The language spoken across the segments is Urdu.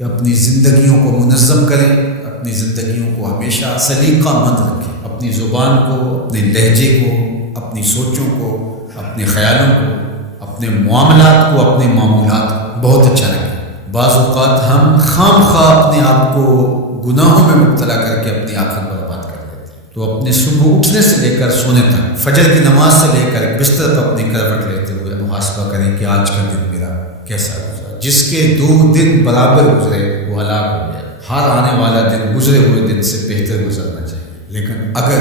کہ اپنی زندگیوں کو منظم کریں، اپنی زندگیوں کو ہمیشہ سلیقہ مند رکھیں، اپنی زبان کو، اپنے لہجے کو، اپنی سوچوں کو، اپنے خیالوں کو، اپنے معاملات کو، اپنے معمولات کو بہت اچھا رکھیں۔ بعض اوقات ہم خام خواہ اپنے آپ کو گناہوں میں مبتلا کر کے اپنی آخرت برباد کر دیتے ہیں۔ تو اپنے صبح اٹھنے سے لے کر سونے تک، فجر کی نماز سے لے کر بستر پر اپنی کروٹ لیتے ہوئے محاسبہ کریں کہ آج کا دن میرا کیسا گزرا۔ جس کے 2 دن برابر گزرے وہ ہلاک ہو گیا۔ ہر آنے والا دن گزرے ہوئے دن سے بہتر گزرنا چاہیے، لیکن اگر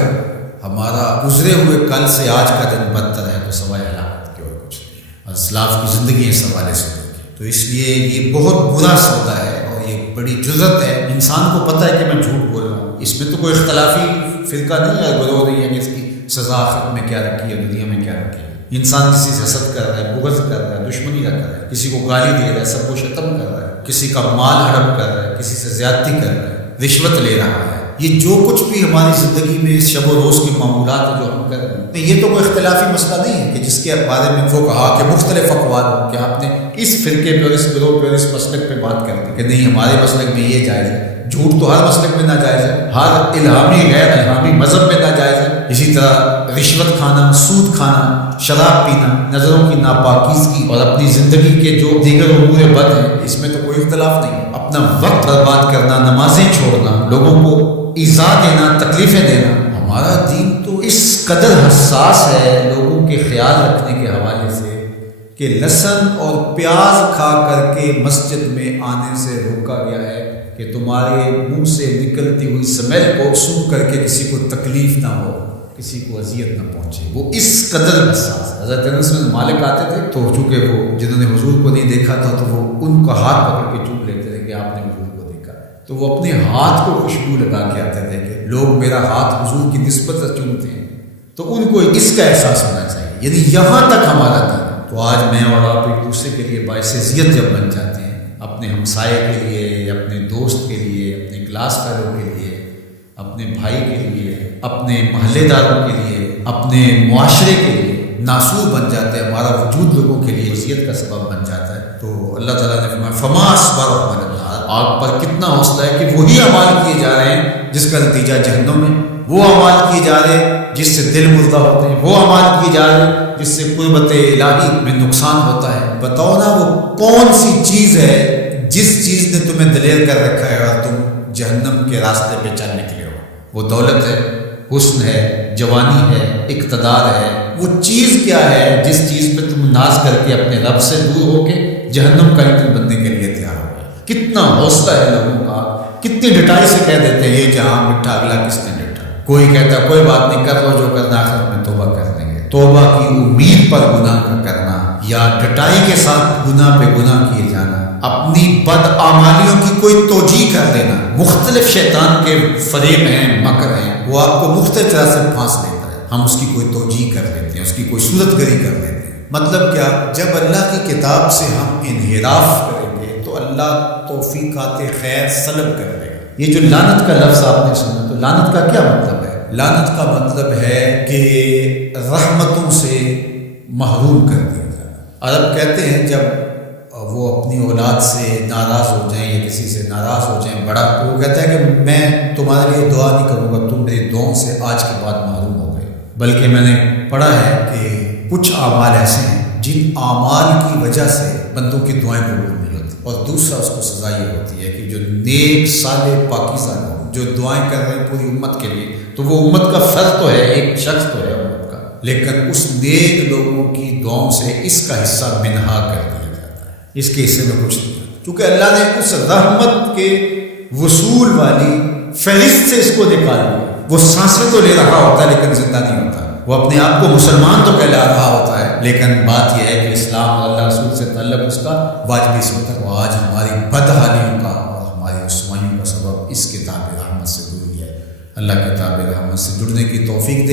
ہمارا گزرے ہوئے کل سے آج کا دن بدتر ہے تو سوائے ہلاکت کی اور کچھ نہیں۔ اور اسلاف کی زندگی اس حوالے سے دیکھیں تو اس لیے یہ بہت برا سودا ہے اور یہ بڑی جرأت ہے۔ انسان کو پتہ ہے کہ میں جھوٹ بول رہا ہوں، اس میں تو کوئی اختلافی فرقہ نہیں ہے، گروہ نہیں ہے کہ اس کی سزا آخرت میں کیا رکھی ہے، دنیا میں کیا رکھی ہے۔ انسان کسی سے حسد کر رہا ہے، بغض کر رہا ہے، دشمنی رکھ رہا ہے، کسی کو گالی دے رہا ہے، سب کو شتم کر رہا ہے، کسی کا مال ہڑپ کر رہا ہے، کسی سے زیادتی کر رہا ہے، رشوت لے رہا ہے۔ یہ جو کچھ بھی ہماری زندگی میں اس شب و روز کے معمولات ہیں جو ہم کر رہے ہیں، یہ تو کوئی اختلافی مسئلہ نہیں ہے کہ جس کے بارے میں وہ کہا کہ مختلف اقوال ہوں کہ آپ نے اس فرقے پہ اور اس گروہ پہ اور اس مسلک پہ بات کر دی کہ نہیں ہمارے مسلک میں یہ جائز ہے۔ جھوٹ تو ہر مسلک میں ناجائز ہے، ہر الہامی غیر الہامی مذہب میں ناجائز ہے۔ اسی طرح رشوت کھانا، سود کھانا، شراب پینا، نظروں کی ناپاکیزگی اور اپنی زندگی کے جو دیگر امور بد ہیں، اس میں تو کوئی اختلاف نہیں۔ اپنا وقت برباد کرنا، نمازیں چھوڑنا، لوگوں کو ایذا دینا، تکلیفیں دینا، ہمارا دین تو اس قدر حساس ہے لوگوں کے خیال رکھنے کے حوالے سے کہ لہسن اور پیاز کھا کر کے مسجد میں آنے سے روکا گیا ہے کہ تمہارے منہ سے نکلتی ہوئی سمیل کو سونگھ کر کے کسی کو تکلیف نہ ہو، کسی کو اذیت نہ پہنچے۔ وہ اس قدر حساس ہے۔ حضرت انس بن مالک آتے تھے تو چونکہ وہ جنہوں نے حضور کو نہیں دیکھا تھا تو وہ ان کا ہاتھ پکڑ کے چوم لیتے تھے کہ آپ نے حضور کو دیکھا، تو وہ اپنے ہاتھ کو خوشبو لگا کے آتے تھے کہ لوگ میرا ہاتھ حضور کی نسبت سے چومتے ہیں، تو ان کو اس کا احساس ہونا چاہیے۔ یعنی یہاں تک ہمارا دین۔ تو آج میں اور آپ ایک دوسرے کے لیے باعث اذیت جب بن جاتے ہیں، اپنے ہمسائے کے لیے، اپنے دوست کے لیے، اپنے کلاس فیلو کے لیے، اپنے بھائی کے لیے، اپنے محلے داروں کے لیے، اپنے معاشرے کے لیے ناسور بن جاتے ہیں، ہمارا وجود لوگوں کے لیے اذیت کا سبب بن جاتا ہے، تو اللہ تعالیٰ نے فرمایا فما اصبرهم علی النار، آگ پر کتنا حوصلہ ہے کہ وہی اعمال کیے جا رہے ہیں جس کا نتیجہ جہنم ہے، وہ اعمال کیے جا رہے ہیں جس سے دل مردہ ہوتے ہیں، وہ اعمال کیے جا رہے ہیں جس سے قربت الہی میں نقصان ہوتا ہے۔ بتاؤ نا وہ کون سی چیز ہے جس چیز نے تمہیں دلیر کر رکھا ہے اور تم جہنم کے راستے پہ چل نکلے ہو؟ وہ دولت ہے، حسن ہے، جوانی ہے، اقتدار ہے۔ وہ چیز کیا ہے جس چیز پہ تم ناز کر کے اپنے رب سے دور ہو کے جہنم کا ایندھن بننے کے لیے تیار ہو گئے؟ کتنا حوصلہ ہے لوگوں کا، کتنی ڈٹائی سے کہہ دیتے ہیں یہ جہاں مٹھا اگلا کس نے ڈٹا۔ کوئی کہتا ہے کوئی بات نہیں، کر لو جو کرنا، آخرت میں توبہ کر لیں گے۔ توبہ کی امید پر گناہ کرنا یا ڈٹائی کے ساتھ گناہ پہ گناہ کیے جانا، اپنی بد اعمالیوں کی کوئی توجیہ کر دینا، مختلف شیطان کے فریب ہیں، مکر ہیں، وہ آپ کو مختلف طرح سے پھانس لیتا ہے، ہم اس کی کوئی توجیہ کر دیتے ہیں، اس کی کوئی صورت گری کر دیتے ہیں۔ مطلب کیا؟ جب اللہ کی کتاب سے ہم انحراف کریں گے تو اللہ توفیقات خیر سلب کر دے گا۔ یہ جو لعنت کا لفظ آپ نے سنا، تو لعنت کا کیا مطلب ہے؟ لعنت کا مطلب ہے کہ رحمتوں سے محروم کر دیا جانا۔ عرب کہتے ہیں جب وہ اپنی اولاد سے ناراض ہو جائیں یا کسی سے ناراض ہو جائیں بڑا، تو وہ کہتا ہے کہ میں تمہارے لیے دعا نہیں کروں گا، تم میری دعاؤں سے آج کے بعد محروم ہو گئے۔ بلکہ میں نے پڑھا ہے کہ کچھ اعمال ایسے ہیں جن اعمال کی وجہ سے بندوں کی دعائیں قبول نہیں ہوتی، اور دوسرا اس کو سزا یہ ہوتی ہے کہ جو نیک صالح پاکیزہ لوگ جو دعائیں کر رہے ہیں پوری امت کے لیے، تو وہ امت کا فرد تو ہے، ایک شخص تو ہے امت کا، لیکن اس نیک لوگوں کی دعاؤں سے اس کا حصہ منہا کر دیا جاتا ہے، اس کے حصے میں کچھ نہیں ہوتا، کیونکہ اللہ نے اس رحمت کے وصول والی فہرست سے اس کو نکال دیا۔ وہ سانسیں تو لے رہا ہوتا ہے لیکن زندہ نہیں ہوتا، وہ اپنے آپ کو مسلمان تو کہلا رہا ہوتا ہے، لیکن بات یہ ہے کہ اسلام اور اللہ رسول سے تعلق اس کا واجبی اس وقت تک، آج ہماری بدحالیوں کا اور ہماری رسوائیوں کا سبب اس کتاب رحمت سے دوری ہے۔ اللہ کتاب رحمت سے جڑنے کی توفیق دے۔